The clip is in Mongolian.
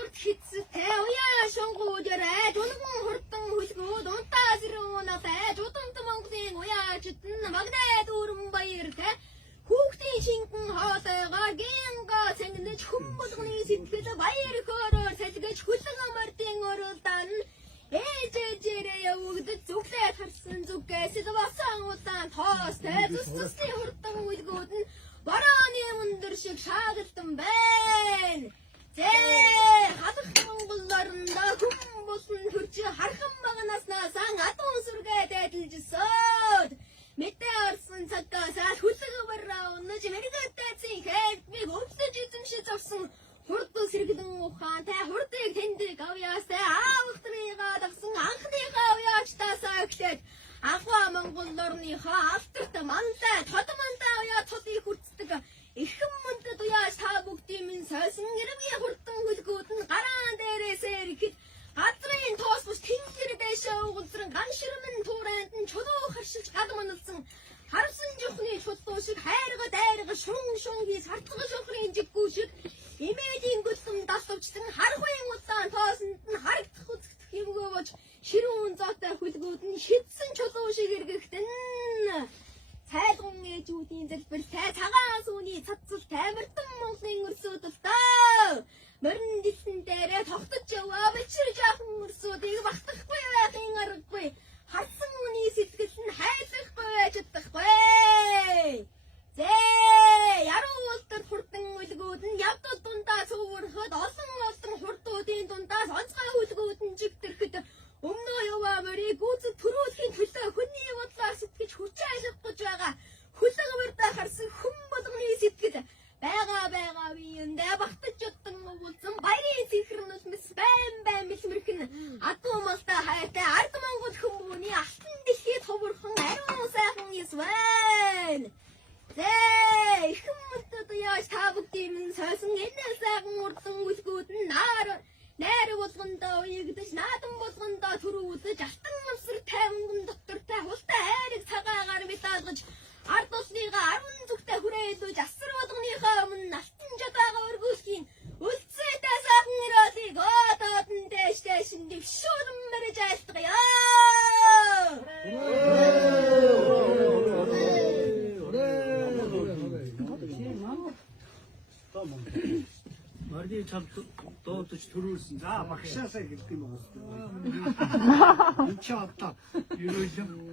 урт хэцтэй уяа шонгуудэрэ жулгун хурдан хүлгөө дунтаасруунатай жутант Монголын уяачтэн магнай дүүрэн баяртай хүүхдийн шингэн хоолойгоор гинго цэнгэнэж хүмүүлгний сэтгэл баяр хөөрөөр сэлгэж хүлэн амардын оролдон ээжээрээ явагдаж зүглээд харсан зүгээс басан удаан тоостой зүсцэсний хурдан хүлгүүд нь борооны өндөр шиг шаардсан байна. Халах Монголорнда хүм болсон төрч хархан багнаснаас адуун сүргээд эдэлжсөөд мэдээ орсон цагаас хүлэг бараа унаж мэрэгтэйцэн хэлбэг өвдөж эзэмшиж авсан хурд сэргэлэн ухаантай хурдыг тэндэг авьяастай аавахтрыгаа дагсан анхныхаа авьяачтаасаа эхлээд Ахва Монголорныхаа алдарт мандаа тодмандаа авьяа тулыг хүртдэг Ихэн мөндөд уяаш та бүгдийн минь сойсон ирмийн хурдан хүлгүүд нь гараан дээрээсээ ирэхэд газрын тоос бус тэнгэр дэшээ угулсран ганширмэн туурайнд нь чулуу харшилж гадманлсан харсан жохны чулуу шиг хайрга дайрга шун хийж хартга жохрын жиггүү шиг имэдийн гүлэм дасвчсан хархуйн удаан тоосонд нь харагдах үзэгдэх юмгүй бож ширүүн зоотой хүлгүүд нь шидсэн чулуу шиг эргэхтэн Цайлган ээжүүдийн залбиртай цагаан сүүний цацал тамиртан Монголын өрсөдөлтөө морин дэлсэн дээрээ тогтож яваа бичирж ахын өрсөдийг багтахгүй байхын аргагүй харсан үний сэтгэл нь хайлахгүй байж чадахгүй. Яруу ултар хурдан үлгүүд нь явдал дундаа цөөрөхөд олон хурдуудын дундаас онцгой үлгүүд нь жигдэрхэд өмнөө яваа морийг гүйцэд төрүүлэхийн төлөө хүний бодлоор сэтгэж хүч айлах гэж байгаа. Хүлэг барьдаа харсан хүн болгоны сэтгэл байгаа биендээ багтаж ятсан уулзсан баярын зихрнус мэс байн мэлмэрхэн адуу малтай хайртай ард Монгол хүмүүний алтан дэлхийд ховорхон ариун сайхан ясвэн. Ихэн мөндөд яаш та бүгдийн минь сойсон энэ сайхан урдан үлгүүд нь найр болгондоо уягдаж наадан болгондоо төрүүлж алтан намсар тайван доктортай хултай хайрыг цагаагаар мэдалгаж ард улсныгаа 10 зүгтээ хүрээлүүлж асар болгоныхоо өмнө алтан жадаага өргүүлхийн үлцээтэй сайхан ирэлийг одоодан дэштэйшин дэвшүүрэн мэрэж айлтгая. Марги чад доодож төрүүлсэн. За багшаасаа хэлдэг юм уу? Энд ч одоо юу юм?